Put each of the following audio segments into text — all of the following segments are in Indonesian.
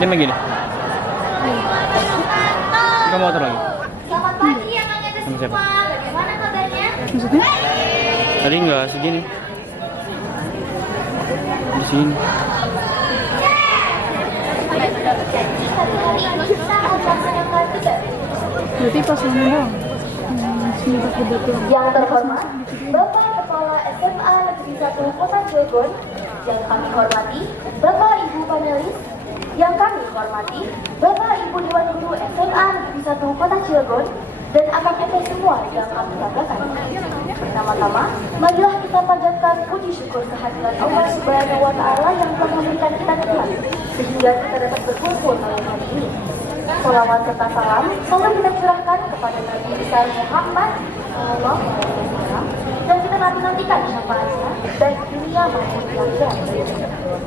Dia begini. Kamu motor lagi. Selamat pagi anak-anak Sama siapa? semua. Bagaimana kabarnya? Maksudnya? Tadi enggak segini. Di sini. Kita melaksanakan debat. Berarti pas mana dong? Sini pakai batu. Yang terhormat, Bapak Kepala SMA Negeri 1 Kota Cilegon, yang kami hormati, Bapak Ibu panelis, yang kami hormati, Bapak Ibu Dewan Guru SMA Negeri 1 Kota Cilegon, dan abang-ete semua yang kami banggakan. Pertama-tama, marilah kita panjatkan puji syukur kehadiran Allah Subhanahu wa Ta'ala yang telah memberikan kita nikmat sehingga kita dapat berkumpul malam hari ini. Salawat serta salam selalu kita curahkan kepada Nabi besar Muhammad Sallallahu Alaihi Wasallam dan kita nanti-nantikan syafaatnya baik dunia maupun di akhirat.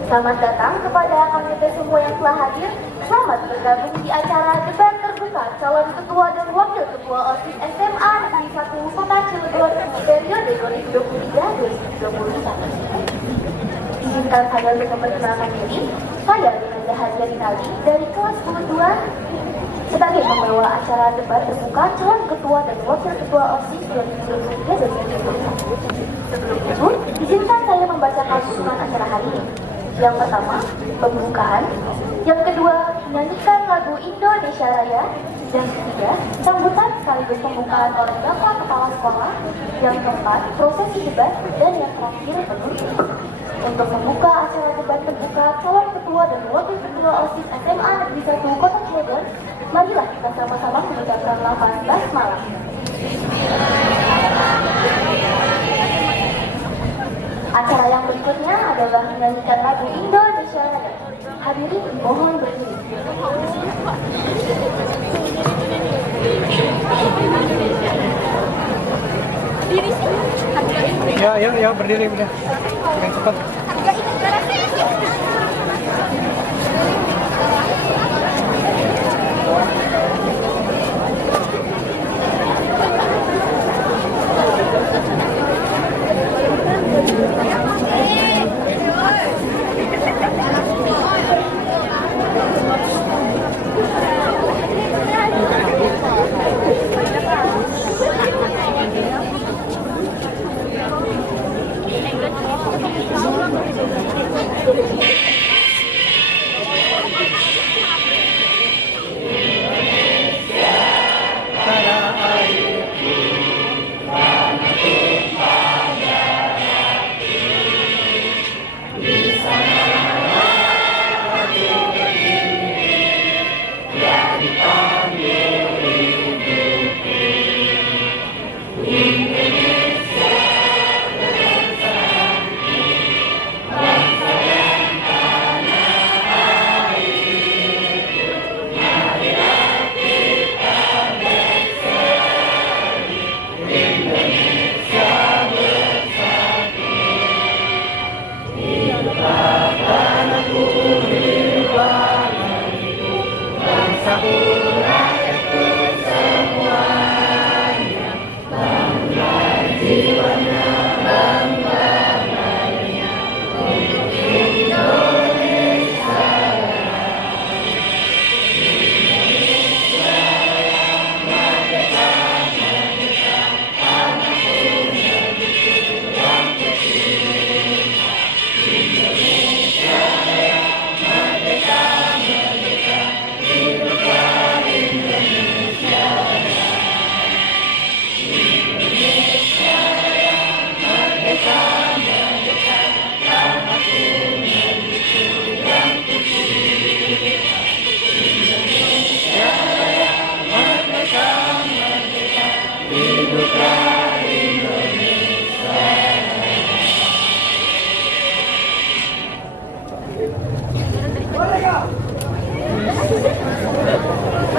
Selamat datang kepada kami semua yang telah hadir. Selamat bergabung di acara debat terbuka calon ketua dan wakil ketua OSIS SMA Negeri 1 Kota Cilegon periode 2023-2024. Izinkan saya untuk memperkenalkan diri. Saya Linda Hadiarinali dari kelas 22 sebagai pembawa acara debat terbuka calon ketua dan wakil ketua OSIS 2023-2024. Sebelum itu, izinkan saya membacakan susunan acara hari ini. Yang pertama, pembukaan. Yang kedua, menyanyikan lagu Indonesia Raya. Yang ketiga, sambutan sekaligus pembukaan oleh Bapak Kepala Sekolah. Yang keempat, prosesi debat. Dan yang terakhir, penutup. Untuk membuka acara debat terbuka calon ketua dan wakil ketua OSIS SMA Negeri 1 Kota Cilegon, marilah kita sama-sama mengucapkan lafaz basmalah. Acara yang berikutnya adalah menyanyikan lagu Indonesia Raya. Hadirin mohon berdiri. Ya, berdiri udah. Yang cepat.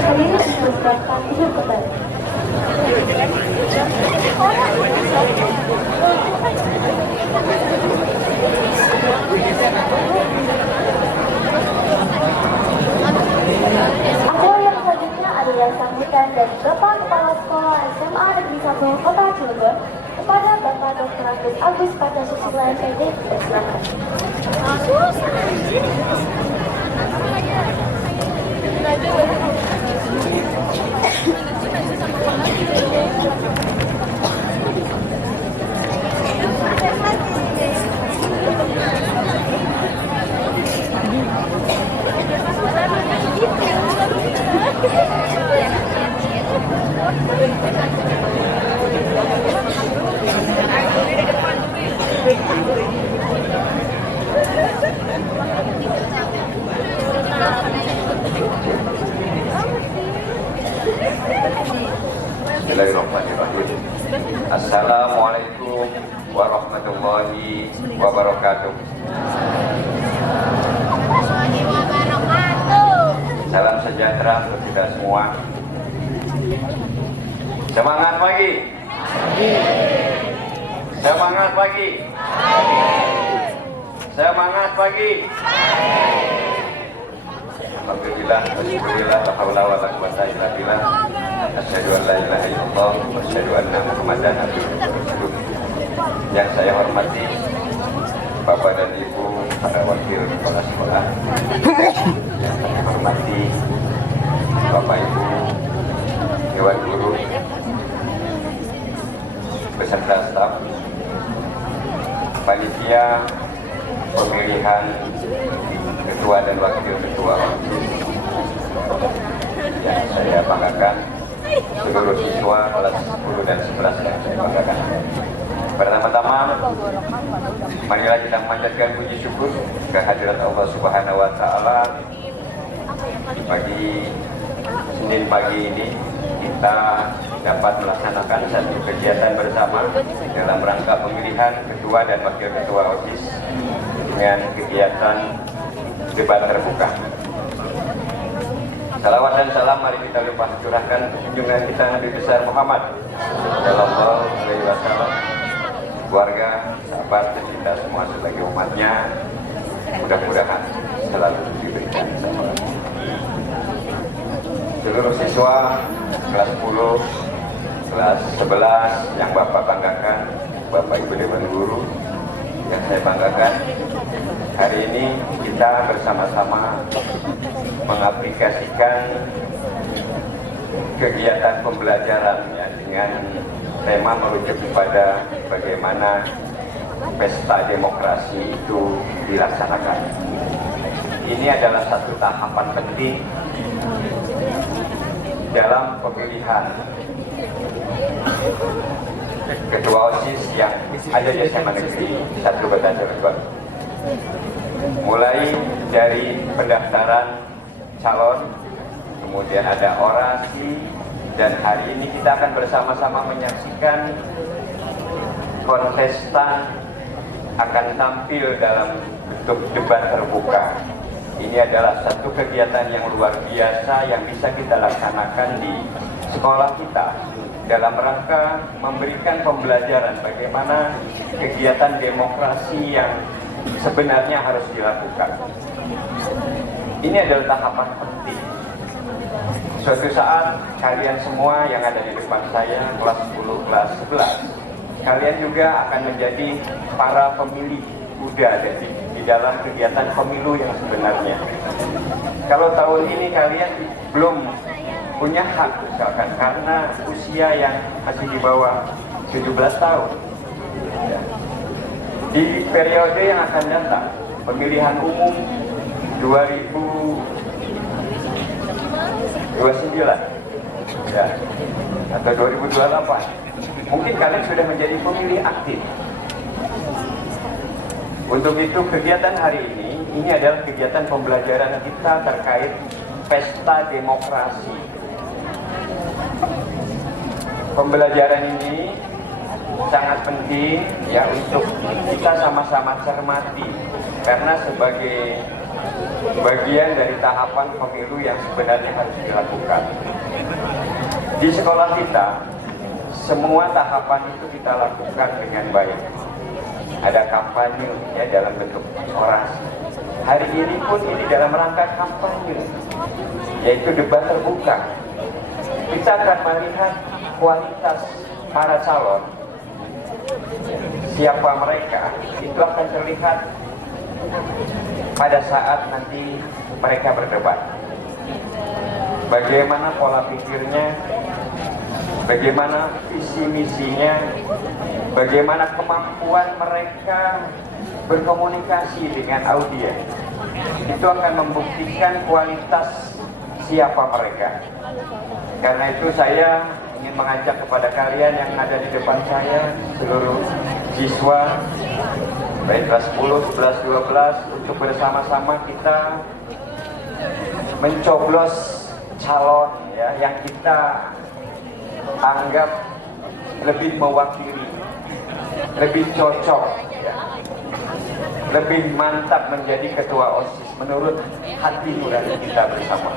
Hadirin dipersilakan duduk kembali. Acara yang selanjutnya adalah sambutan dari Bapak Kepala Sekolah SMA Negeri 1 Kota Cilegon kepada Bapak Dr. Agus Pancasila MPD. Silakan. Bismillahirrahmanirrahim. Assalamualaikum warahmatullahi wabarakatuh. Salam sejahtera untuk kita semua. Semangat pagi. Semangat pagi. Semangat pagi. Alhamdulillah, alhamdulillah, la haula wala quwwata illa billah. Asyhadu an la ilaha illallah wa asyhadu anna Muhammadan abduhu wa rasuluh. Yang saya hormati Bapak dan Ibu para wakil kepala sekolah. Yang saya hormati Bapak Ibu Dewan Guru beserta staf panitia pemilihan ketua dan wakil ketua yang saya banggakan, seluruh siswa kelas 10 dan 11 yang saya banggakan. Pertama-tama, marilah kita memanjatkan puji syukur kehadirat Allah Subhanahu wa Ta'ala. Pagi Senin pagi ini kita dapat melaksanakan satu kegiatan bersama dalam rangka pemilihan ketua dan wakil ketua OSIS dengan kegiatan debat terbuka. Salawat dan salam mari kita limpah curahkan junjungan kita Nabi besar Muhammad sallallahu alaihi wasallam, keluarga, sahabat, dan kita semua sebagai umatnya, mudah-mudahan selalu diberikan keselamatan. Seluruh siswa kelas 10, kelas 11 yang Bapak banggakan, Bapak Ibu Dewan Guru yang saya banggakan, hari ini kita bersama-sama mengaplikasikan kegiatan pembelajaran ya, dengan tema merujuk kepada bagaimana pesta demokrasi itu dilaksanakan. Ini adalah satu tahapan penting dalam pemilihan ketua OSIS yang ada di SMA Negeri 1 Kota Cilegon. Mulai dari pendaftaran calon, kemudian ada orasi, dan hari ini kita akan bersama-sama menyaksikan kontestan akan tampil dalam bentuk debat terbuka. Ini adalah satu kegiatan yang luar biasa yang bisa kita laksanakan di sekolah kita dalam rangka memberikan pembelajaran bagaimana kegiatan demokrasi yang sebenarnya harus dilakukan. Ini adalah tahapan penting. Suatu saat kalian semua yang ada di depan saya, kelas 10, kelas 11, kalian juga akan menjadi para pemilih muda di dalam kegiatan pemilu yang sebenarnya. Kalau tahun ini kalian belum punya hak misalkan karena usia yang masih di bawah 17 tahun, di periode yang akan datang, pemilihan umum 2029 ya, atau 2028, mungkin kalian sudah menjadi pemilih aktif. Untuk itu kegiatan hari ini adalah kegiatan pembelajaran kita terkait pesta demokrasi. Pembelajaran ini sangat penting ya untuk kita sama-sama cermati, karena sebagai bagian dari tahapan pemilu yang sebenarnya harus dilakukan. Di sekolah kita, semua tahapan itu kita lakukan dengan baik. Ada kampanye ya dalam bentuk orasi. Hari ini pun ini dalam rangka kampanye, yaitu debat terbuka. Kita akan melihat kualitas para calon, siapa mereka, itu akan terlihat pada saat nanti mereka berdebat. bagaimana pola pikirnya, bagaimana visi misinya, bagaimana kemampuan mereka berkomunikasi dengan audiens. Itu akan membuktikan kualitas siapa mereka. Karena itu saya ingin mengajak kepada kalian yang ada di depan saya, seluruh siswa baik kelas 10, 11, 12, untuk bersama-sama kita mencoblos calon ya, yang kita anggap lebih mewakili, lebih cocok ya, lebih mantap menjadi ketua OSIS menurut hati nurani kita bersama.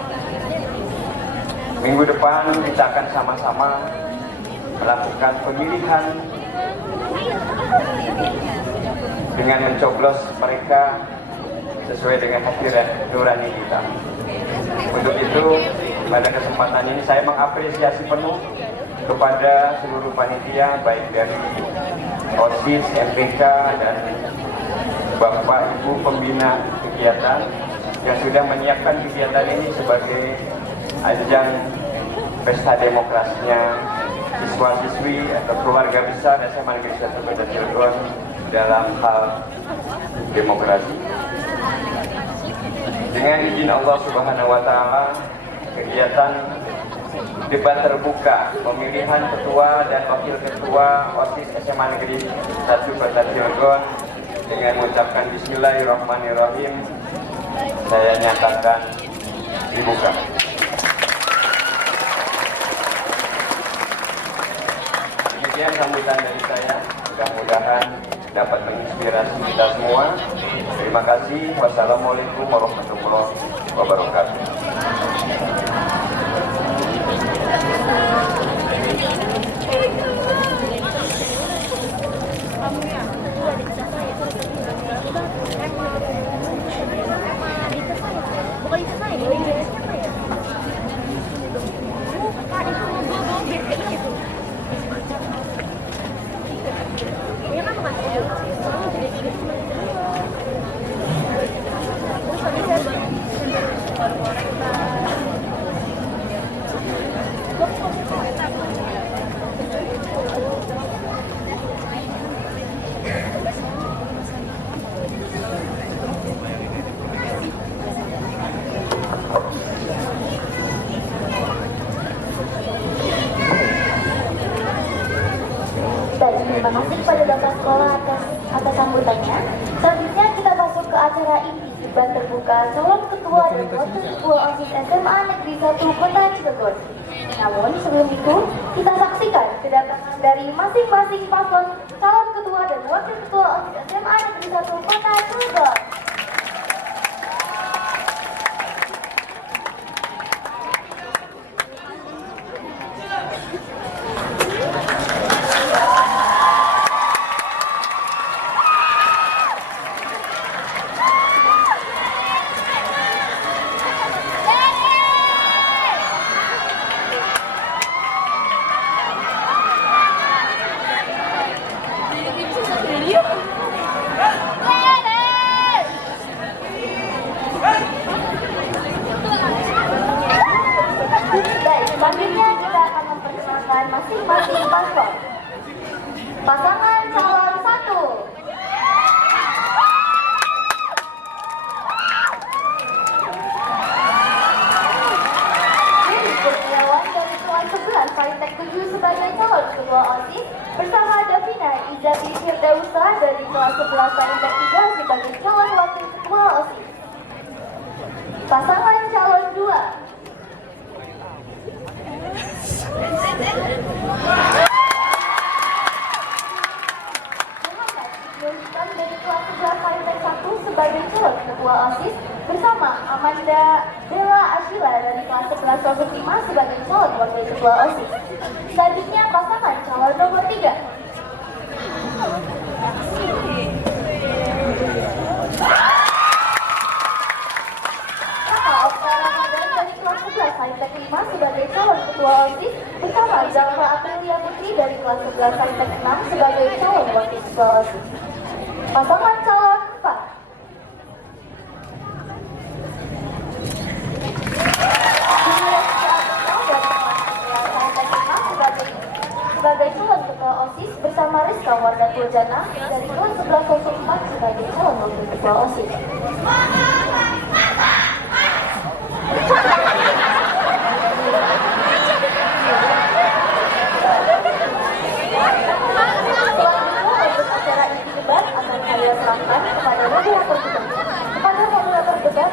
Minggu depan kita akan sama-sama melakukan pemilihan dengan mencoblos mereka sesuai dengan hati nurani kita. Untuk itu, pada kesempatan ini saya mengapresiasi penuh kepada seluruh panitia, baik dari OSIS, MPK, dan Bapak Ibu pembina kegiatan yang sudah menyiapkan kegiatan ini sebagai ajang pesta demokrasinya siswa-siswi atau keluarga besar SMA Negeri 1 Kota Cilegon dalam hal demokrasi. Dengan izin Allah Subhanahu wa Ta'ala, kegiatan debat terbuka pemilihan ketua dan wakil ketua OSIS SMA Negeri 1 Kota Cilegon dengan mengucapkan Bismillahirrahmanirrahim, saya nyatakan dibuka. Demikian sambutan dari saya, mudah-mudahan dapat menginspirasi kita semua. Terima kasih. Wassalamualaikum warahmatullahi wabarakatuh. Terima kasih kepada Bapak Sekolah atas sambutannya. Selanjutnya kita masuk ke acara inti debat terbuka calon ketua dan wakil ketua OSIS SMA Negeri 1 Kota Cilegon. Namun sebelum itu kita saksikan kedatangan dari masing-masing paslon calon ketua dan wakil ketua OSIS SMA Negeri 1 Kota Cilegon. Selanjutnya kita akan memperkenalkan masing-masing paslon. Pasangan calon 1. Dewi Kurniawan dari kelas 11 Falitek 7 sebagai calon ketua OSIS bersama Davina Izati Firdausa dari kelas 11 Falitek 3 sebagai calon wakil ketua OSIS. Pasangan calon 2. Muhammad dari kelas 11 Falitek 1 sebagai calon ketua OSIS bersama Amanda Bella Ashila dari kelas 11 Sosok 5 sebagai calon wakil ketua OSIS. Selanjutnya pasangan calon nomor 3. Falitek 5 sebagai calon ketua OSIS bersama Zalfa Aprilia Putri dari kelas 11 Falitek 6 sebagai calon wakil ketua OSIS. Pasangan calon 4. sebagai calon ketua OSIS bersama Rizka Wardatul Jannah dari kelas 1104 sebagai calon wakil ketua OSIS. Selanjutnya untuk acara inti debat akan saya serahkan kepada moderator ketemuan. Kepada moderator debat,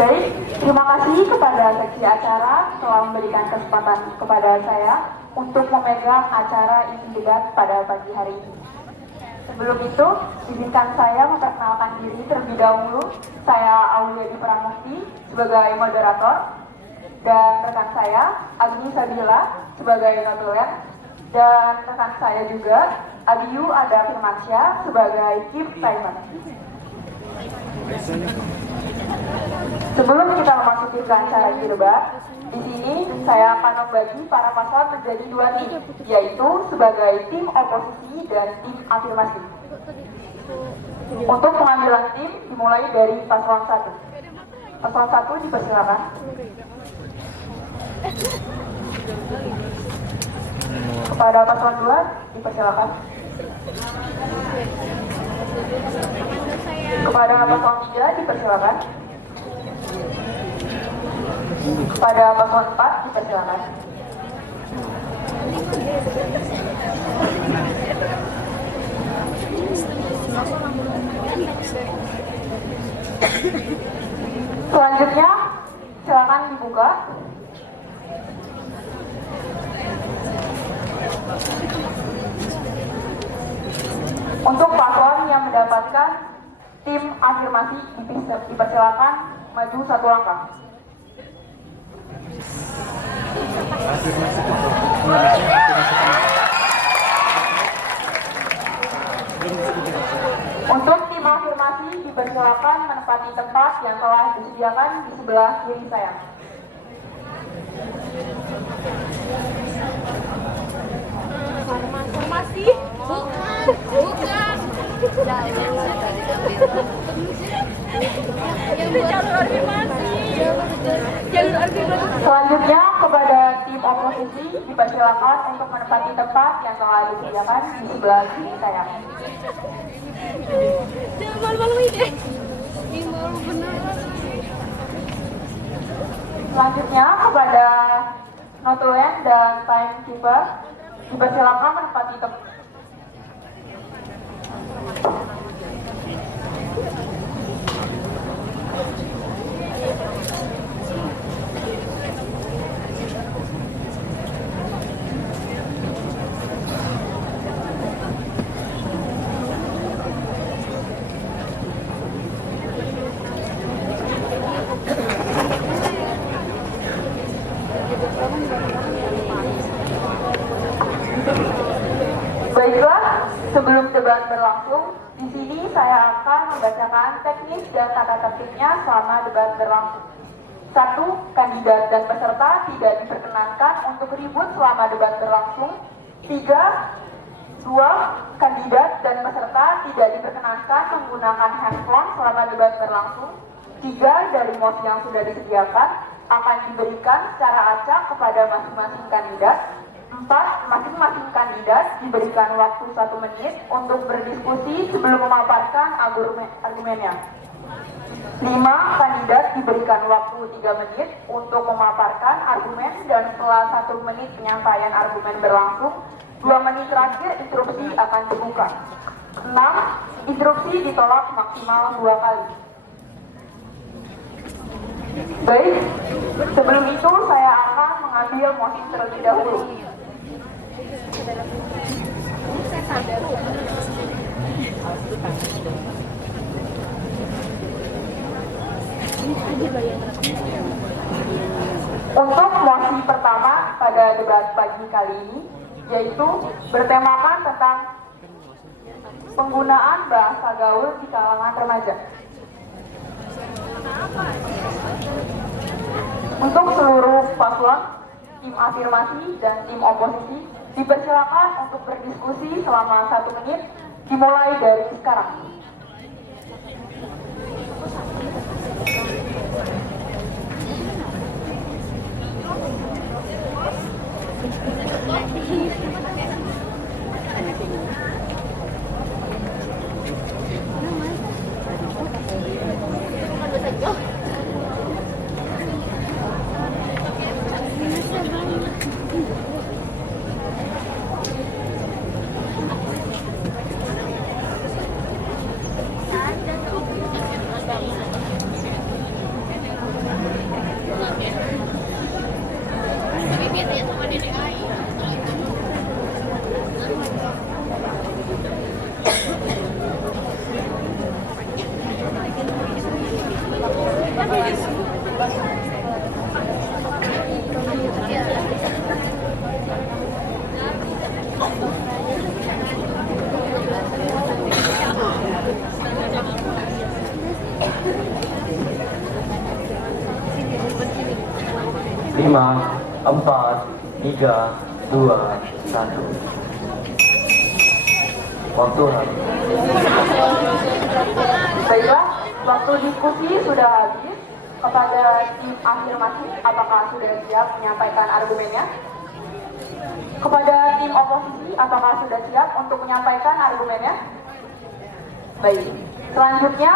Baik, terima kasih kepada seksi acara telah memberikan kesempatan kepada saya untuk memegang acara inti debat pada pagi hari ini. Sebelum itu, izinkan saya memperkenalkan diri terlebih dahulu. Saya Auliadi Pramukti sebagai moderator dan rekan saya Agni Sabila sebagai notulen dan rekan saya juga Abiyu Ada Firmansyah sebagai keep timer. Sebelum kita memasuki acara inti debat, di sini saya akan membagi para paslon menjadi dua tim, yaitu sebagai tim oposisi dan tim afirmasi. Untuk pengambilan tim dimulai dari paslon 1. Paslon 1 dipersilakan. Kepada paslon 2 dipersilakan. Kepada paslon 3 dipersilakan. Kepada paslon 4 dipersilakan. Selanjutnya silakan dibuka. Untuk paslon yang mendapatkan tim afirmasi dipersilakan maju satu langkah. Untuk tim afirmasi dipersilakan menempati tempat yang telah disediakan di sebelah kiri saya. Informasi? Bukan. Jalur afirmasi. Selanjutnya kepada tim oposisi dipersilakan untuk menempati tempat yang telah disediakan di sebelah kiri saya. Jangan malu-malu ini. Ini malu beneran. Selanjutnya kepada notulen dan timekeeper dipersilakan menempati tempat. Baiklah, sebelum debat berlangsung, di sini saya akan membacakan teknis dan tata tertibnya selama debat berlangsung. 1. Kandidat dan peserta tidak diperkenankan untuk ribut selama debat berlangsung. 2. Kandidat dan peserta tidak diperkenankan menggunakan handphone selama debat berlangsung. 3. Dari mosi yang sudah disediakan akan diberikan secara acak kepada masing-masing kandidat. 4. Masing-masing kandidat diberikan waktu 1 menit untuk berdiskusi sebelum memaparkan argumennya. 5. Kandidat diberikan waktu 3 menit untuk memaparkan argumen dan setelah 1 menit penyampaian argumen berlangsung, 2 menit terakhir instruksi akan dibuka. 6. Instruksi ditolak maksimal 2 kali. Baik, sebelum itu saya akan mengambil mosi terlebih dahulu. Untuk mosi pertama pada debat pagi kali ini, yaitu bertemakan tentang penggunaan bahasa gaul di kalangan remaja. Untuk seluruh paslon, tim afirmasi dan tim oposisi dipersilakan untuk berdiskusi selama 1 menit dimulai dari sekarang. Lima, 4, 3, 2, 1. Waktu habis. Baiklah, waktu diskusi sudah habis. Kepada tim afirmasi, apakah sudah siap menyampaikan argumennya? Kepada tim oposisi, apakah sudah siap untuk menyampaikan argumennya? Baik, selanjutnya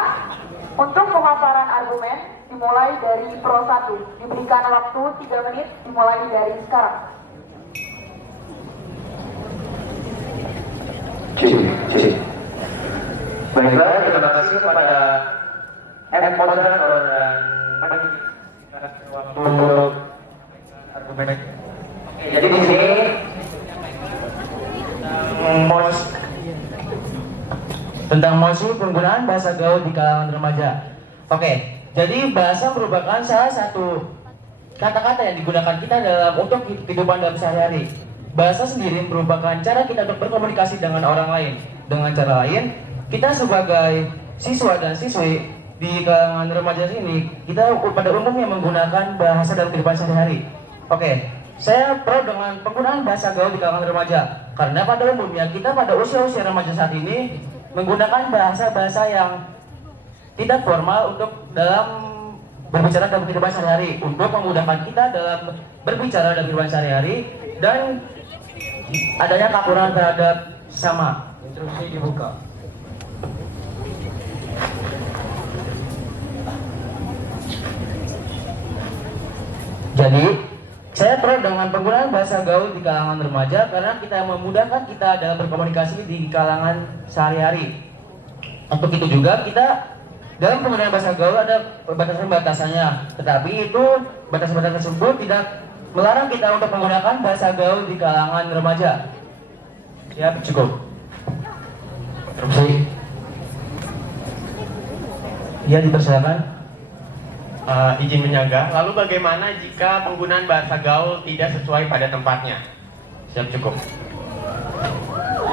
untuk pemaparan argumen dimulai dari Pro 1. Diberikan waktu 3 menit dimulai dari sekarang. Cik. Baiklah, terima kasih kepada moderator dan waktu untuk argumen. Oke, jadi di sini tentang mosi penggunaan bahasa gaul di kalangan remaja. Oke, jadi bahasa merupakan salah satu kata-kata yang digunakan kita untuk kehidupan dalam sehari-hari. Bahasa sendiri merupakan cara kita untuk berkomunikasi dengan orang lain. Dengan cara lain, kita sebagai siswa dan siswi di kalangan remaja ini, kita pada umumnya menggunakan bahasa dalam kehidupan sehari-hari. Oke, saya pro dengan penggunaan bahasa gaul di kalangan remaja, karena pada umumnya kita pada usia-usia remaja saat ini menggunakan bahasa-bahasa yang tidak formal untuk dalam berbicara dalam kehidupan sehari-hari, untuk memudahkan kita dalam berbicara dalam kehidupan sehari-hari dan adanya keakuran terhadap sesama. Instruksi dibuka. Jadi, saya pro dengan penggunaan bahasa gaul di kalangan remaja karena kita memudahkan kita dalam berkomunikasi di kalangan sehari-hari. Untuk itu juga kita dalam penggunaan bahasa gaul ada batasan-batasannya, tetapi itu batasan-batasan tersebut tidak melarang kita untuk menggunakan bahasa gaul di kalangan remaja. Ya, cukup. Terus, ya dipersilakan. Izin menyaga. Lalu bagaimana jika penggunaan bahasa gaul tidak sesuai pada tempatnya? Siap, cukup.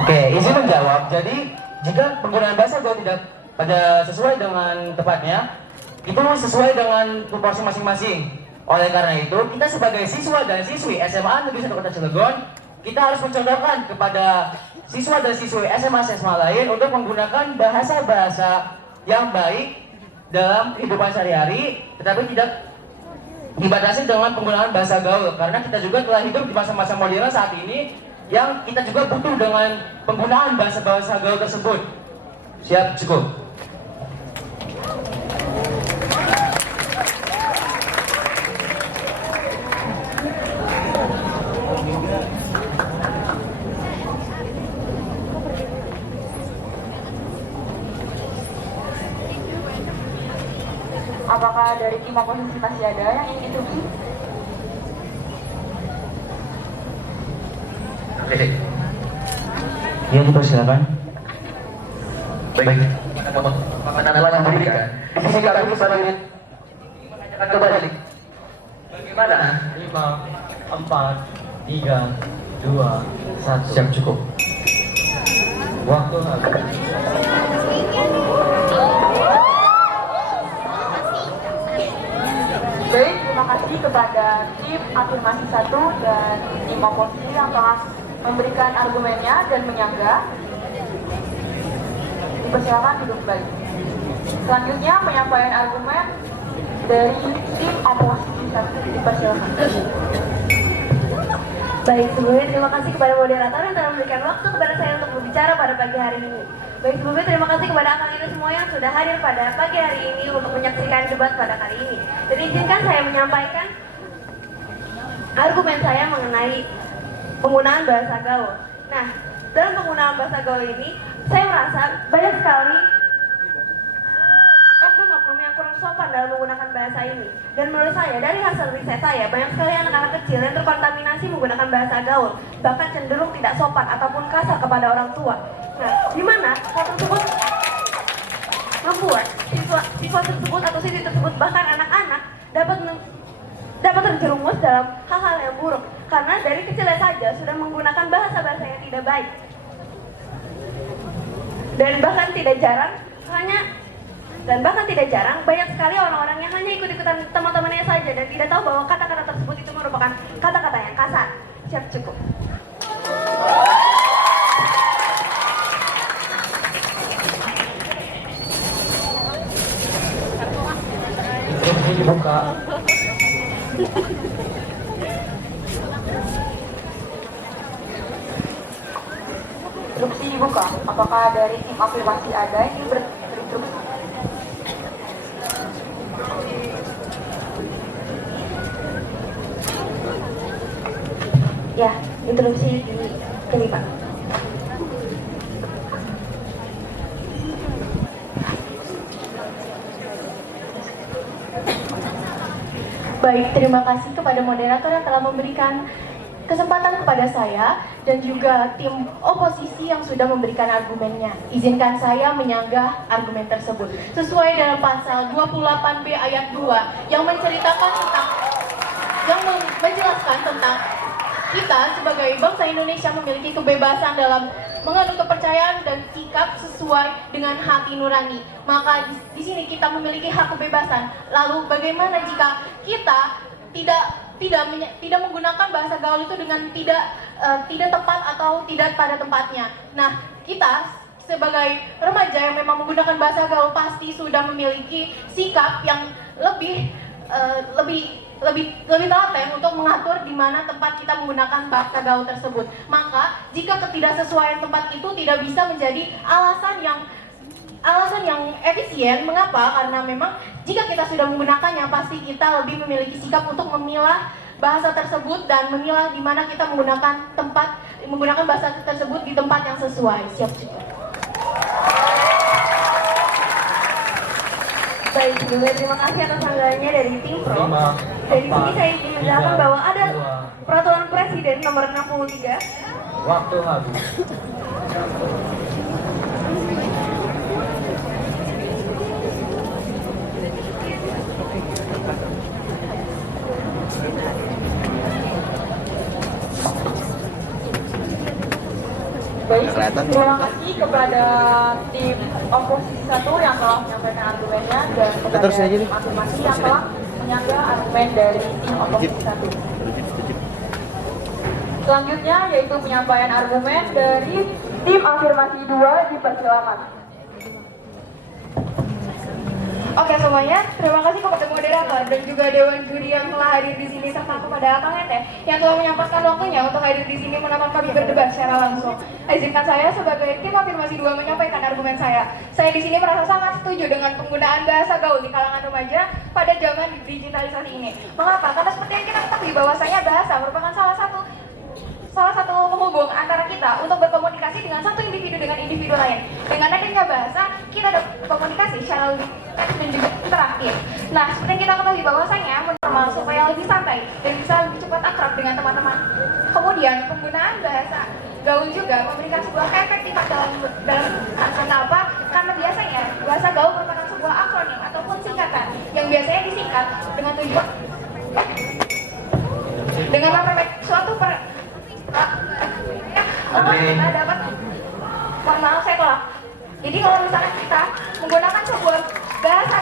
Oke, izin menjawab. Jadi jika penggunaan bahasa gaul tidak pada sesuai dengan tempatnya, itu sesuai dengan proporsi masing-masing. Oleh karena itu, kita sebagai siswa dan siswi SMA Negeri 1 Kota Cilegon, kita harus mencontohkan kepada siswa dan siswi SMA lain untuk menggunakan bahasa-bahasa yang baik dalam kehidupan sehari-hari, tetapi tidak dibatasi dengan penggunaan bahasa gaul, karena kita juga telah hidup di masa-masa modern saat ini yang kita juga butuh dengan penggunaan bahasa-bahasa gaul tersebut. Siap, cukup. Apakah dari tim oposisi masih ada yang ingin instruksi? Oke. Ya, dipersilakan. Baik. Makanan yang diberikan. Di sini kami sebagai kembali. Bagaimana? 5, 4, 3, 2, 1. Siap, cukup. Waktu habis. Baik, terima kasih kepada tim afirmasi 1 dan tim oposisi yang telah memberikan argumennya dan menyangga. Dipersilakan duduk kembali. Selanjutnya penyampaian argumen dari tim oposisi 1. Dipersilakan. Baik, sebelumnya terima kasih kepada moderator yang telah memberikan waktu kepada saya untuk berbicara pada pagi hari ini. Baik, sebelumnya terima kasih kepada akang-akang semua yang sudah hadir pada pagi hari ini untuk menyaksikan debat pada kali ini. Dan izinkan saya menyampaikan argumen saya mengenai penggunaan bahasa gaul. Nah, dalam penggunaan bahasa gaul ini, saya merasa banyak sekali oknum-oknum yang kurang sopan dalam menggunakan bahasa ini. Dan menurut saya, dari hasil riset saya, banyak sekali anak-anak kecil yang terkontaminasi menggunakan bahasa gaul, bahkan cenderung tidak sopan ataupun kasar kepada orang tua. Nah, di mana hal tersebut membuat siswa tersebut atau siswi tersebut bahkan anak-anak dapat terjerumus dalam hal-hal yang buruk karena dari kecilnya saja sudah menggunakan bahasa-bahasa yang tidak baik. Dan bahkan tidak jarang banyak sekali orang-orang yang hanya ikut-ikutan teman-temannya saja dan tidak tahu bahwa kata-kata tersebut itu merupakan kata-kata yang kasar. Siap, cukup. Ini dibuka. Instruksi dibuka. Apakah dari tim afirmasi ada yang berinstruksi? Ya, instruksi kelima. Baik, terima kasih kepada moderator yang telah memberikan kesempatan kepada saya dan juga tim oposisi yang sudah memberikan argumennya. Izinkan saya menyanggah argumen tersebut. Sesuai dalam pasal 28B ayat 2 yang menjelaskan tentang kita sebagai bangsa Indonesia memiliki kebebasan dalam menganut kepercayaan dan sikap sesuai dengan hati nurani. Maka di sini kita memiliki hak kebebasan. Lalu bagaimana jika kita tidak menggunakan bahasa gaul itu dengan tidak tepat atau tidak pada tempatnya? Nah, kita sebagai remaja yang memang menggunakan bahasa gaul pasti sudah memiliki sikap yang lebih telaten untuk mengatur di mana tempat kita menggunakan bahasa gaul tersebut. Maka jika ketidaksesuaian tempat itu tidak bisa menjadi alasan yang efisien. Mengapa? Karena memang jika kita sudah menggunakannya, pasti kita lebih memiliki sikap untuk memilah bahasa tersebut dan memilah di mana kita menggunakan bahasa tersebut di tempat yang sesuai. Siap juga. Baik, sebelumnya terima kasih atas tanggalnya dari tim Pro. Dari sini saya ingin menjelaskan bahwa ada peraturan presiden nomor 63. Waktu habis. Baik, terima kasih kepada tim oposisi 1 yang telah menyampaikan argumennya dan kepada tim afirmasi yang telah menyanggah argumen dari tim oposisi 1. Selanjutnya yaitu penyampaian argumen dari tim afirmasi 2. Dipersilakan. Oke semuanya, terima kasih kepada moderator dan juga dewan juri yang telah hadir di sini serta kepada Akang Ete yang telah menyempatkan waktunya untuk hadir di sini menonton kami berdebat secara langsung. Izinkan saya sebagai tim afirmasi 2 menyampaikan argumen saya. Saya di sini merasa sangat setuju dengan penggunaan bahasa gaul di kalangan remaja pada zaman digitalisasi ini. Mengapa? Karena seperti yang kita ketahui bahwasanya bahasa merupakan salah satu penghubung antara kita untuk berkomunikasi dengan satu individu dengan individu lain. Dengan adanya bahasa, kita dapat komunikasi secara lebih dan juga interaktif. Nah, seperti yang kita ketahui bahwasanya normal supaya lebih santai dan bisa lebih cepat akrab dengan teman-teman. Kemudian, penggunaan bahasa gaul juga memberikan sebuah keefektifan dalam kenapa? Karena biasanya bahasa gaul merupakan sebuah akronim ataupun singkatan yang biasanya disingkat bersikat dengan tujuan dengan memperbaiki suatu kita dapat. Mohon maaf saya tolak. Jadi kalau misalnya kita menggunakan sebuah bahasa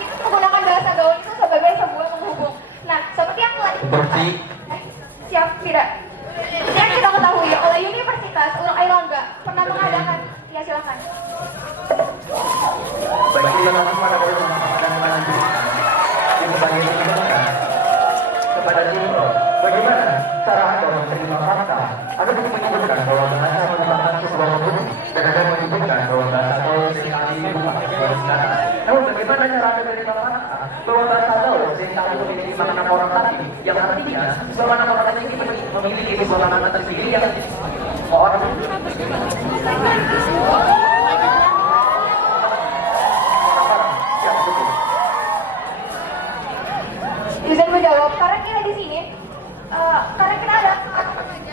kita menggunakan bahasa gaul itu sebagai sebuah penghubung. Nah, seperti yang telah siap tidak? Yang kita ketahui oleh Universitas Airlangga pernah mengadakan. Ya silakan. Bagaimana cara Anda menerima fakta? Anda bisa menyebutkan bahwa bahasa merupakan sebuah hubungan dan Anda menyebutkan bahwa bahasa gaul seringkali merupakan sebuah sejarah. Namun bagaimana cara Anda menerima fakta bahwa bahasa gaul seringkali memiliki makna konotatif yang artinya bahwa orang ini memiliki sebuah makna tersendiri yang orang Izin menjawab, karena kita di sini, karena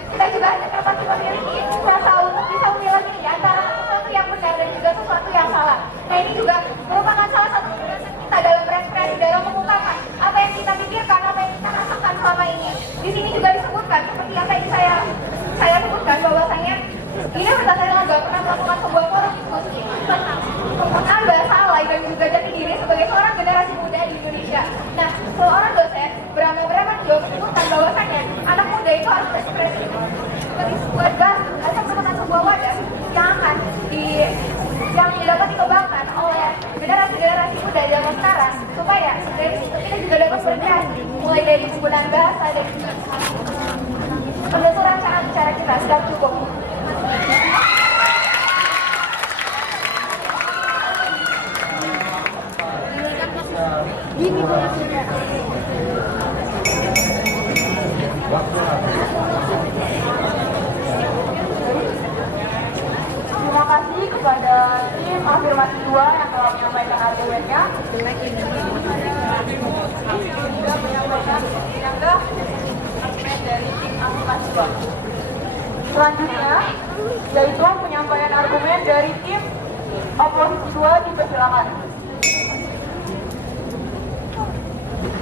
kita juga hanya dapat memiliki rasa untuk bisa memilah ini antara sesuatu yang benar dan juga sesuatu yang salah. Nah ini juga merupakan salah satu kebiasaan kita dalam berekspresi, dalam mengungkapkan apa yang kita pikirkan, apa yang kita rasakan selama ini. Di sini juga disebutkan seperti yang tadi saya sebutkan bahwasanya Universitas Airlangga pernah melakukan sebuah forum diskusi tentang penggunaan bahasa alay dan juga jati diri sebagai seorang generasi muda di Indonesia. Nah, seorang dosen bernama Bramanjo menyebutkan bahwasanya anak muda itu harus berekspresi sebagai sebuah gas atau merupakan sebuah wadah yang dapat dikembangkan oleh generasi muda zaman sekarang supaya dari situ kita juga dapat berkreasi mulai dari penggunaan bahasa dan juga penuturan cara bicara kita sudah cukup. Terima kasih kepada tim Afirmasi 2 yang telah menyampaikan argumennya. Juga menyampaikan Yangga argumen dari tim Afirmasi 2. Selanjutnya, yaitu penyampaian argumen dari tim Oposisi 2 dipersilakan.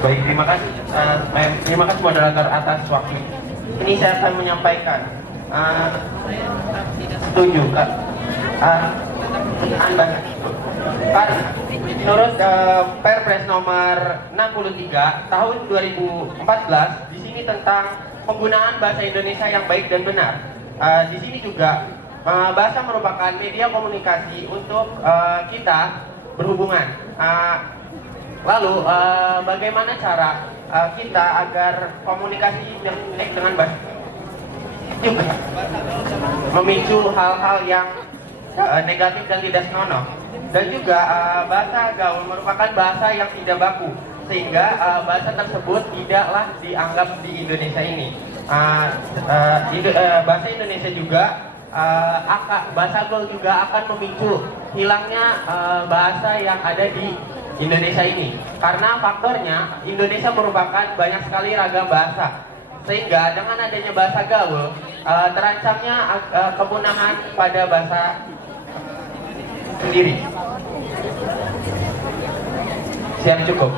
Baik, terima kasih moderator atas waktu. Ini saya akan menyampaikan. Setuju, Kak. Menurut Perpres nomor 63 tahun 2014 di sini tentang penggunaan bahasa Indonesia yang baik dan benar. Di sini juga bahasa merupakan media komunikasi untuk kita berhubungan. Lalu bagaimana cara kita agar komunikasi baik dengan bahasa juga memicu hal-hal yang negatif dan tidak senonoh, dan juga bahasa gaul merupakan bahasa yang tidak baku sehingga bahasa tersebut tidaklah dianggap di Indonesia ini. Bahasa Indonesia juga bahasa gaul juga akan memicu hilangnya bahasa yang ada di Indonesia ini, karena faktornya Indonesia merupakan banyak sekali ragam bahasa, sehingga dengan adanya bahasa gaul terancamnya kepunahan pada bahasa sendiri. Siap, cukup.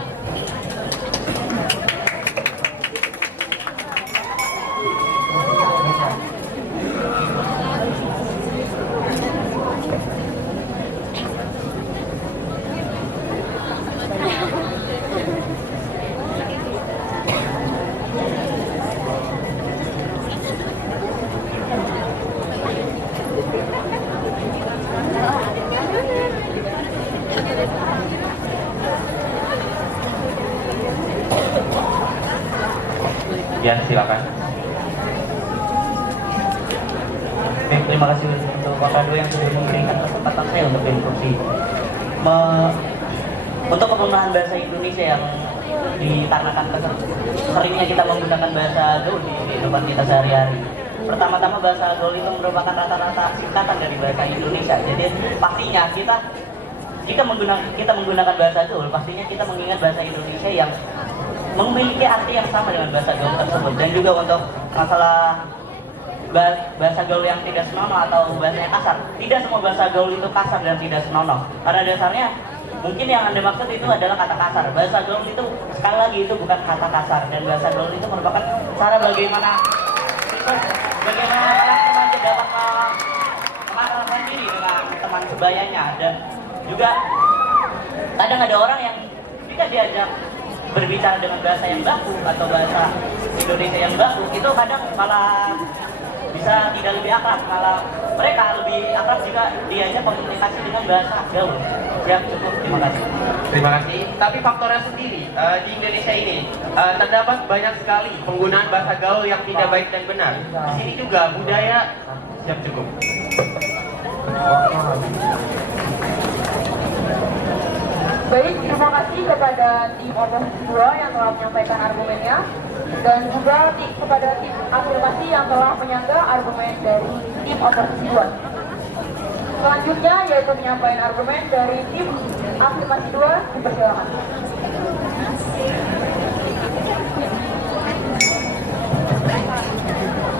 Ya, silakan. Terima kasih untuk Pak Kado yang sudah memberikan kesempatan saya untuk berinstruksi. Untuk penggunaan bahasa Indonesia yang dikarenakan seringnya kita menggunakan bahasa gaul di kehidupan kita sehari-hari. Pertama-tama bahasa gaul itu merupakan rata-rata singkatan dari bahasa Indonesia. Jadi pastinya kita menggunakan bahasa gaul, pastinya kita mengingat bahasa Indonesia yang memiliki arti yang sama dengan bahasa gaul tersebut. Dan juga untuk masalah bahasa gaul yang tidak senonoh atau bahasa yang kasar, tidak semua bahasa gaul itu kasar dan tidak senonoh. Pada dasarnya Mungkin yang Anda maksud itu adalah kata kasar. Bahasa gaul itu sekali lagi itu bukan kata kasar, dan bahasa gaul itu merupakan cara bagaimana remaja dapat mengakrabkan diri dengan teman sebayanya. Dan juga kadang ada orang yang jika diajak berbicara dengan bahasa yang baku atau bahasa Indonesia yang baku, itu kadang malah bisa tidak lebih akrab, malah mereka lebih akrab jika diajak komunikasi dengan bahasa gaul. Ya, cukup. Terima kasih. Terima kasih. Tapi faktornya sendiri di Indonesia ini terdapat banyak sekali penggunaan bahasa gaul yang tidak baik dan benar. Di sini juga budaya siap cukup. Baik, terima kasih kepada tim oposisi 2 yang telah menyampaikan argumennya, dan juga kepada tim afirmasi yang telah menyangga argumen dari tim oposisi 2. Selanjutnya yaitu penyampaian argumen dari tim afirmasi 2, dipersilakan.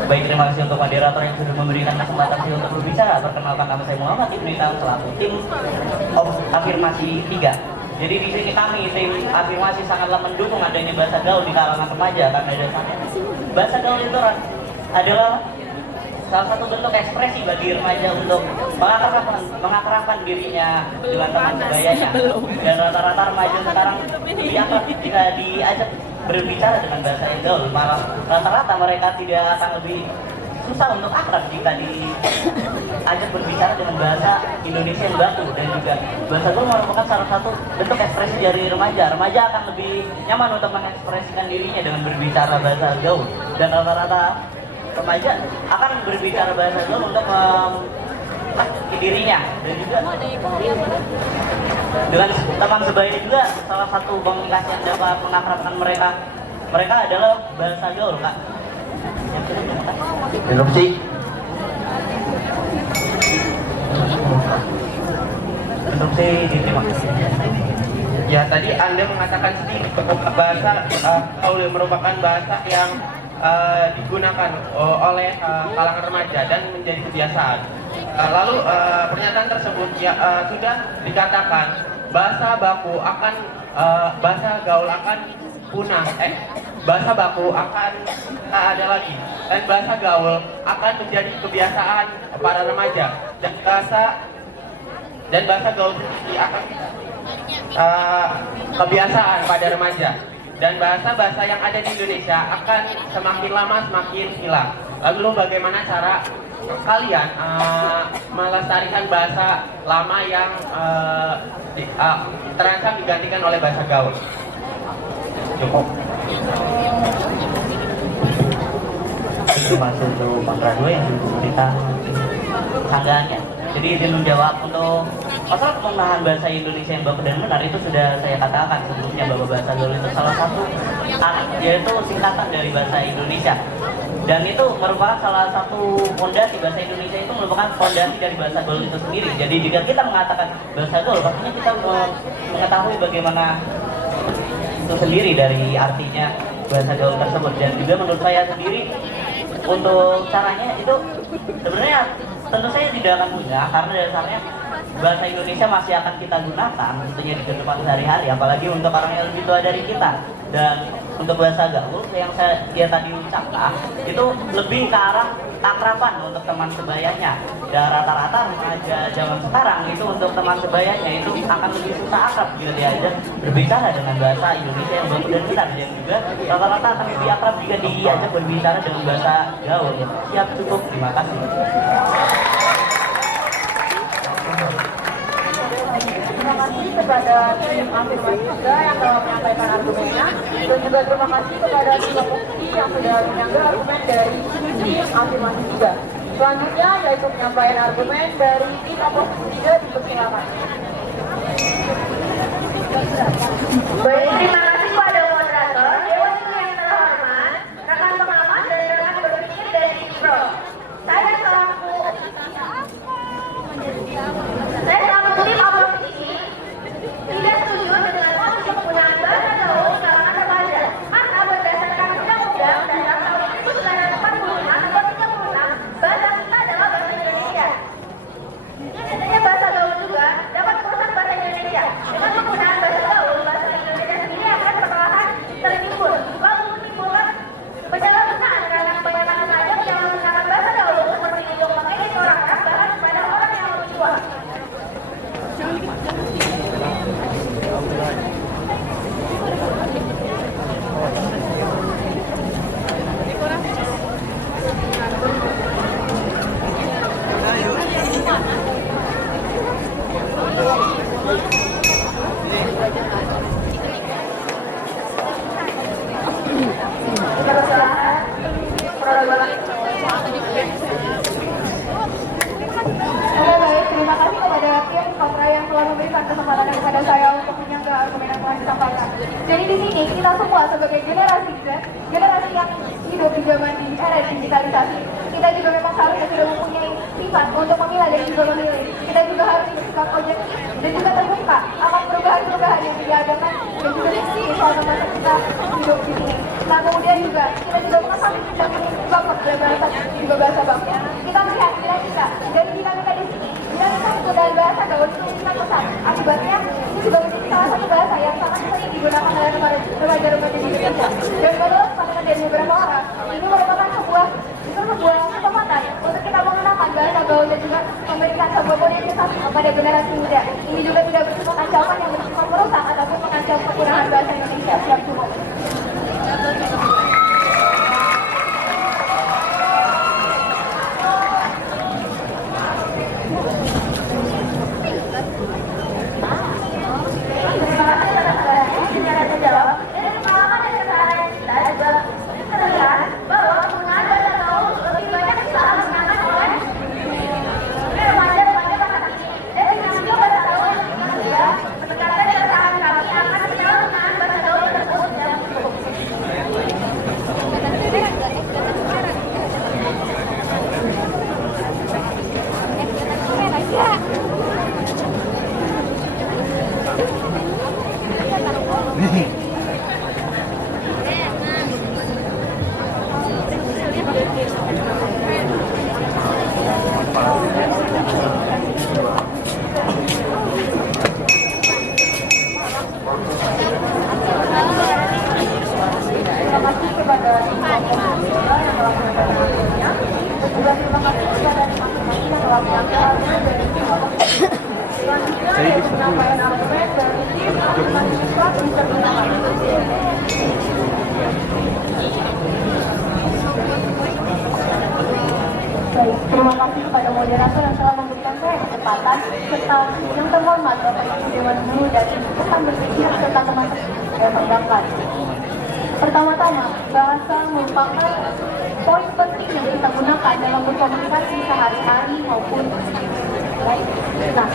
Baik, terima kasih untuk moderator yang sudah memberikan kesempatan saya untuk berbicara. Perkenalkan, nama saya Muhammad Ibnu Tam selaku tim afirmasi 3. Jadi di sini kami tim afirmasi sangatlah mendukung adanya bahasa gaul di kalangan remaja, karena dasarnya bahasa gaul itu adalah salah satu bentuk ekspresi bagi remaja untuk mengakrabkan dirinya dengan teman sebayanya. Dan rata-rata remaja sekarang lebih akrab jika diajak berbicara dengan bahasa gaul, malah rata-rata mereka tidak akan lebih susah untuk akrab jika diajak berbicara dengan bahasa Indonesia yang baku. Dan juga bahasa gaul merupakan salah satu bentuk ekspresi dari remaja. Remaja akan lebih nyaman untuk mengekspresikan dirinya dengan berbicara bahasa gaul, dan rata-rata remaja akan berbicara bahasa gaul untuk dirinya. Dan juga dengan teman sebaya juga salah satu komunikasi yang dapat mengakrabkan mereka adalah bahasa gaul, Kak. Interupsi. Interupsi, terima kasih. Ya, tadi Anda mengatakan sendiri bahasa gaul merupakan bahasa yang digunakan oleh kalangan remaja dan menjadi kebiasaan. Lalu pernyataan tersebut sudah dikatakan bahasa baku akan bahasa gaul akan punah, bahasa baku akan tak ada lagi, dan bahasa gaul akan menjadi kebiasaan para remaja, dan bahasa gaul sendiri akan kebiasaan pada remaja. Dan bahasa-bahasa yang ada di Indonesia akan semakin lama semakin hilang. Lalu bagaimana cara kalian melestarikan bahasa lama yang terancam digantikan oleh bahasa gaul? Cukup. Terima kasih untuk Pak Radwa yang memberikan sanggahannya. Jadi izin menjawab untuk masalah penggunaan bahasa Indonesia yang baku dan benar, itu sudah saya katakan sebelumnya bahwa bahasa gaul itu salah satu yaitu singkatan dari bahasa Indonesia, dan itu merupakan salah satu fondasi. Bahasa Indonesia itu merupakan fondasi dari bahasa gaul itu sendiri. Jadi jika kita mengatakan bahasa gaul, pastinya kita mengetahui bagaimana itu sendiri dari artinya bahasa gaul tersebut. Dan juga menurut saya sendiri untuk caranya itu sebenarnya tentu saya tidak akan mudah, karena dasarnya bahasa Indonesia masih akan kita gunakan tentunya di kehidupan sehari-hari, apalagi untuk orang yang lebih tua dari kita. Dan untuk bahasa gaul yang dia tadi ucapkan itu lebih ke arah akraban untuk teman sebayanya. Dan rata-rata remaja zaman sekarang itu untuk teman sebayanya itu akan lebih susah akrab jika diajak berbicara dengan bahasa Indonesia yang baku dan benar. Dan juga rata-rata akan lebih akrab jika diajak berbicara dengan bahasa gaul. Siap, cukup. Terima kasih. Terima kasih kepada tim afirmasi 3 yang telah menyampaikan argumennya, dan juga terima kasih kepada tim oposisi yang sudah menyangga argumen dari tim afirmasi 3. Selanjutnya yaitu penyampaian argumen dari tim oposisi 3, dipersilakan. Baik, terima kasih kepada moderator, dewan yang terhormat, rekan pengamat dan rekan berpikir dari Pro. Saya selaku tim oposisi tidak setuju dengan konsep penggunaan bahasa gaul di kalangan remaja, karena berdasarkan Undang-Undang Dasar tahun 1945 nomor 36, bahasa kita adalah bahasa Indonesia. Dengan adanya bahasa gaul juga dapat Jadi di sini kita semua sebagai generasi yang hidup di zaman di era digitalisasi, kita juga memang seharusnya sudah mempunyai sifat untuk memilah dan juga memilih. Kita juga harus bersikap objektif dan juga terbuka akan perubahan-perubahan yang diadakan dan juga diskusi soal masa kita hidup di sini. Nah kemudian juga kita juga mengetahui tentang bakat bahasa juga bahasa bangsa. Kita melihat kita dan kita di sini. Dinamika penggunaan bahasa gaul itu sangat pesat. Akibatnya ini juga menjadi salah satu bahasa yang sangat sering digunakan oleh remaja-remaja di Indonesia. Dan menurut pandangan dari beberapa orang, ini merupakan sebuah kesempatan untuk kita mengenalkan bahasa gaul dan juga memberikan sebuah politisasi kepada generasi muda. Ini juga tidak bersifat ancaman yang bersifat merusak ataupun mengancam penggunaan bahasa Indonesia. Siap semua. Baik, terima kasih kepada moderator yang telah memberikan saya kesempatan serta yang terhormat Bapak Ibu Dewan Guru dan pesan berpikir serta teman-teman yang terdaftar. Pertama-tama, bahasa merupakan poin penting yang kita gunakan dalam berkomunikasi sehari-hari maupun baik. Nah,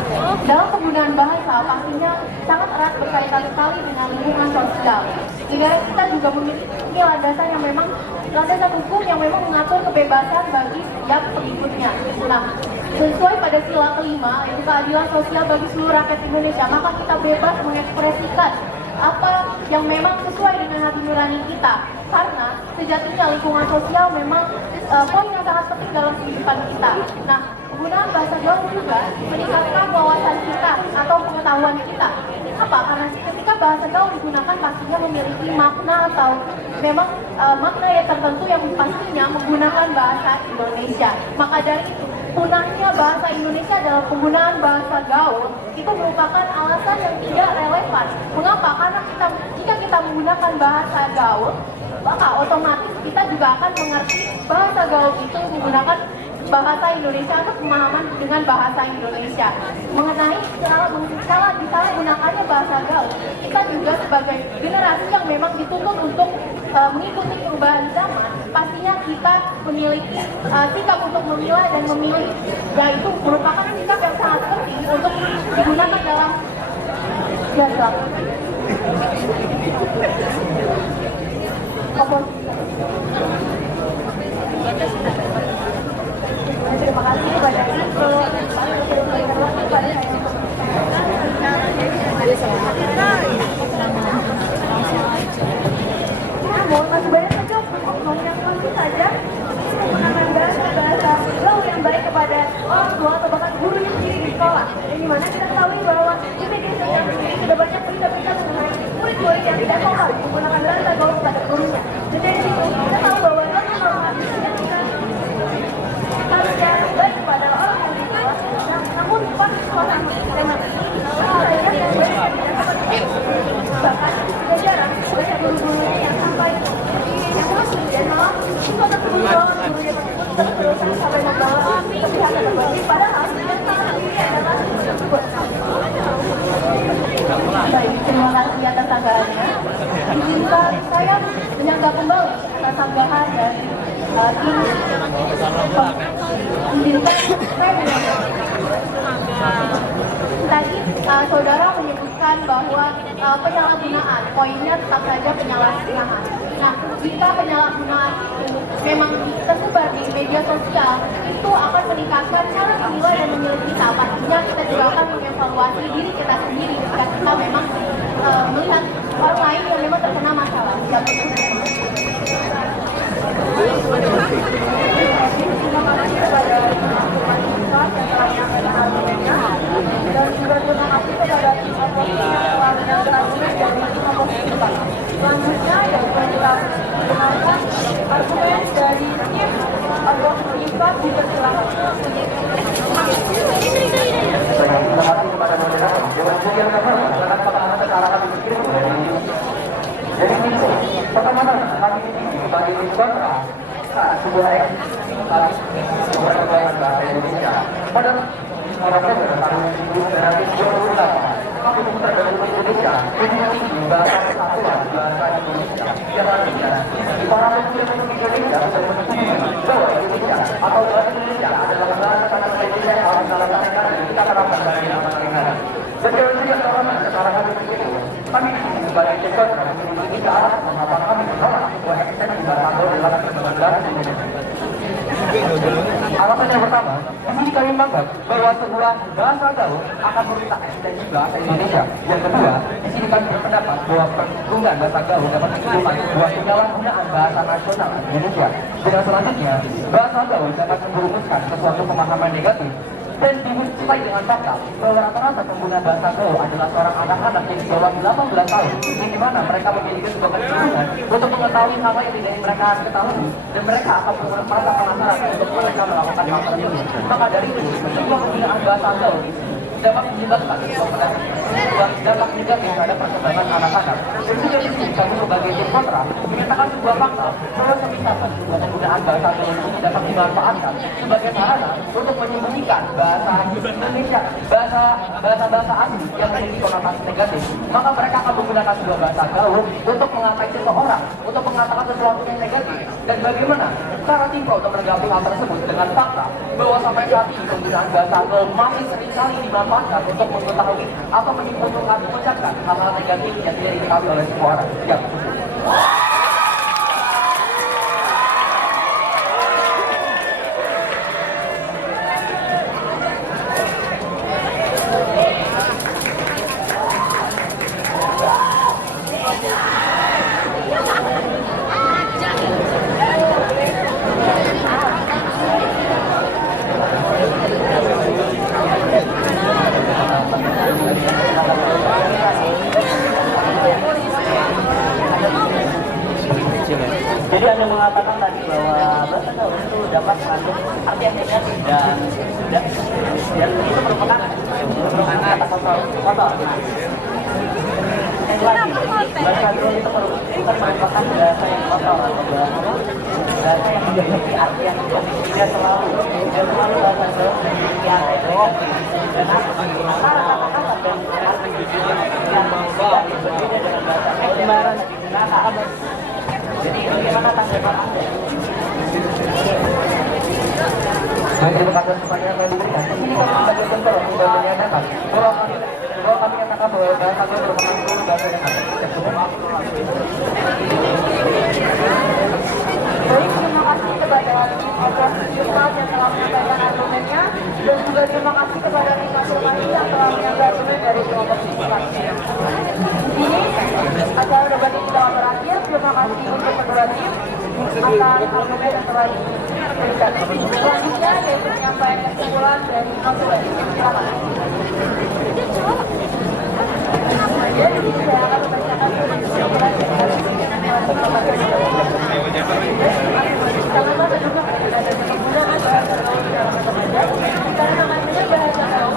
dalam penggunaan bahasa pastinya sangat erat berkaitan sekali dengan lingkungan sosial. Negara kita juga memiliki landasan yang memang landasan hukum yang memang mengatur kebebasan bagi setiap pengikutnya. Nah, sesuai pada sila kelima, yaitu keadilan sosial bagi seluruh rakyat Indonesia, maka kita bebas mengekspresikan apa yang memang sesuai dengan hati nurani kita. Karena sejatinya lingkungan sosial memang poin yang sangat penting dalam kehidupan kita. Nah, penggunaan bahasa gaul juga meningkatkan wawasan kita atau pengetahuan kita. Apa? Karena ketika bahasa gaul digunakan pastinya memiliki makna atau memang makna yang tertentu yang pastinya menggunakan bahasa Indonesia. Maka dari itu, punahnya bahasa Indonesia dalam penggunaan bahasa gaul itu merupakan alasan yang tidak relevan. Mengapa? Karena jika kita menggunakan bahasa gaul, maka otomatis kita juga akan mengerti bahasa gaul itu menggunakan bahasa Indonesia untuk pemahaman dengan bahasa Indonesia. Mengenai disalahgunakannya bahasa gaul, kita juga sebagai generasi yang memang dituntut untuk mengikuti perubahan zaman, pastinya kita memiliki sikap untuk memilah dan memilih, yaitu merupakan sikap yang sangat penting untuk digunakan dalam terima kasih kepada namun masih banyak saja oknum yang masih saja menggunakan bahasa gaul yang baik kepada orang tua atau bahkan gurunya sendiri di sekolah. Yang dimana kita ketahui bahwa di media sosial sendiri sudah banyak berita-berita mengenai murid-murid yang tidak sopan menggunakan bahasa gaul kepada gurunya. Dan dari situ kita tahu bahwa norma-norma yang harusnya baik kepada orang yang di sekolah, namun pas sekolah dengan hal yang baik menyebutkan bahwa penyalahgunaan, poinnya tetap saja penyalahgunaan. Nah, jika penyalahgunaan itu memang tersebar di media sosial, itu akan meningkatkan cara menilai dan memilih kita. Pastinya kita juga akan mengevaluasi diri kita sendiri jika kita memang melihat orang lain yang memang terkena masalah. Terima kasih kepada mahasiswa yang telah menyampaikan argumennya, dan juga terima kasih kepada tim oposisi yang telah menyampaikan argumen dari tim oposisi. Selanjutnya yang kita dengarkan argumen dari tim oposisi dipersilakan. Terima kasih kepada moderator. Yang pertama, silakan pertama secara kami pikir jadi ini pertama kami ini sebagai kontra sebuah sebuah bahasa Indonesia pada orang tahun 1928 kami memutar dari Indonesia ini bahasa kesatuan bahasa Indonesia yang artinya para muslim Indonesia bahwa Indonesia atau bahasa Indonesia adalah bahasa Indonesia yang harus dilaksanakan dan kita terapkan dari negara. Sejauh ini secara kami begitu, kami sebagai cekot ini ke arah mengapa kami menolak sebuah ekstensi bahasa dalam perkembangan Indonesia. Alasan yang pertama, ini kami menganggap bahwa sebuah bahasa gaul akan merusak ekstensi bahasa Indonesia. Yang kedua, di sini kami berpendapat bahwa penggunaan bahasa gaul dapat menimbulkan sebuah penyalahgunaan bahasa nasional Indonesia. Dan selanjutnya, bahasa gaul dapat merumuskan sesuatu pemahaman negatif dan disertai dengan fakta bahwa rata-rata pengguna bahasa gaul adalah seorang anak-anak yang di bawah 18 tahun, di mana mereka memiliki sebuah kecenderungan untuk mengetahui hal yang tidak mereka ketahui dan mereka akan merasa penasaran untuk mereka melakukan hal tersebut. Maka dari itu, sebuah penggunaan bahasa gaul dapat menyebabkan dampak negatif terhadap perkembangan anak-anak. Dan juga di sini kami sebagai tim kontra menyatakan sebuah fakta bahwa semisal penggunaan bahasa gaul ini dapat dimanfaatkan sebagai sarana untuk menyembunyikan bahasa Indonesia, bahasa asli yang memiliki konotasi negatif, maka mereka akan menggunakan sebuah bahasa gaul untuk mengatai seseorang, untuk mengatakan sesuatu yang negatif. Dan bagaimana cara timpul untuk menanggapi hal tersebut dengan fakta bahwa sampai saat ini penggunaan bahasa gaul masih seringkali dimanfaatkan untuk mengetahui atau menyimpulkan mengucapkan hal-hal negatif yang tidak diketahui oleh semua orang. Ya. Jadi Anda mengatakan tadi bahwa bahasa gaul itu dapat mengandung arti yang negatif dan itu merupakan kata kotor. Yang lagi, bahasa gaul itu merupakan bahasa yang kotor atau bahasa yang memiliki arti yang tidak selalu bahasa gaul memiliki arti yang negatif dan antara kata-kata dan arti yang berbeda dengan bahasa gaul yang digunakan. Jadi bagaimana tanggapan Anda? Terima kasih kepada yang telah diberikan. Ini kami sebagai contoh untuk menyatakan bahwa kami katakan bahwa bahasa gaul merupakan seluruh bahasa yang ada. Baik, terima kasih kepada tim oposisi yang telah menyampaikan argumennya, dan juga terima kasih kepada tim konsultasi yang telah menyampaikan argumen dari tim oposisi. Ini acara debat ini telah berakhir. Terima kasih untuk kedua tim atas argumen yang telah diberikan. Selanjutnya yaitu penyampaian kesimpulan dari konsulen. Silakan. Jadi saya akan membacakan kesimpulan dari penggunaan bahasa gaul dalam remaja karena namanya bahasa gaul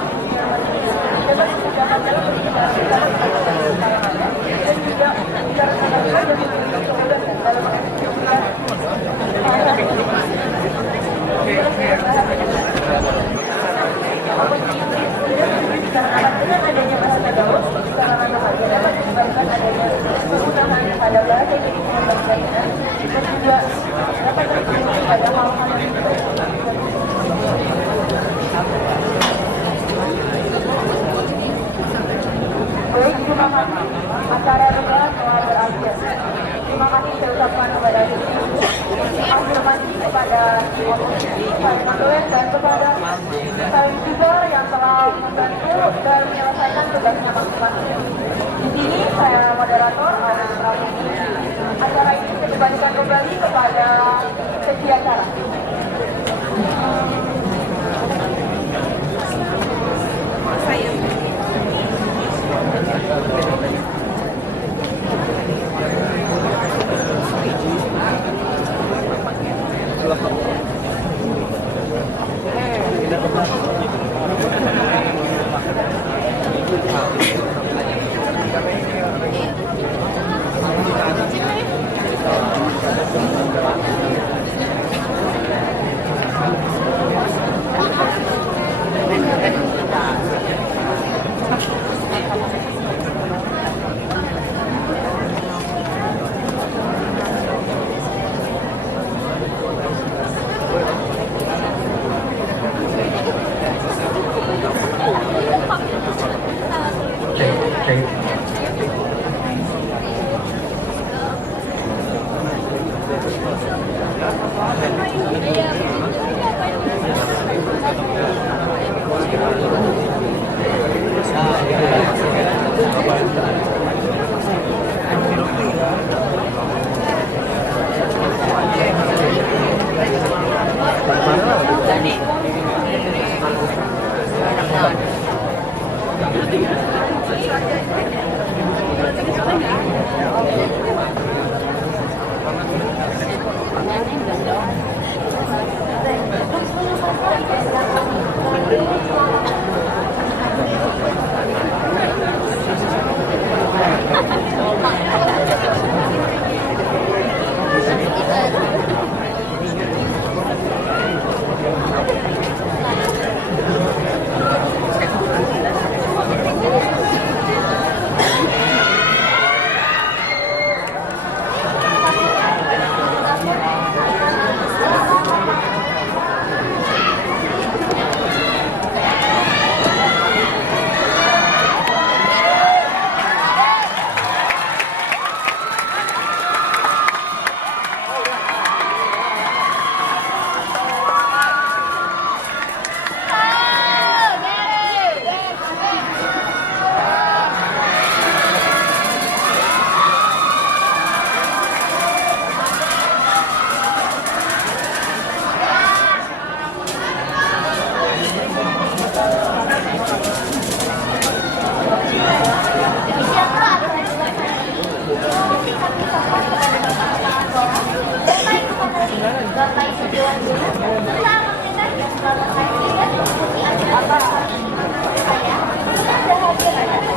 dapat digunakan dalam berbagai kalangan dan juga secara sangat dan kemudahan dalam mengekspresikan bahasa acara debat telah berakhir. Terima kasih saya ucapkan kepada afirmasi kepada Pak Doen dan kepada saya juga yang telah membantu dan menyelesaikan tugasnya masing-masing. Di sini saya moderator Ana Pramudi. Acara ini saya kembalikan kembali kepada sesi acara. Bapak Ibu Dewan Guru telah mendengar dan selamat hadir dan mengikuti acara. Saya sudah hadir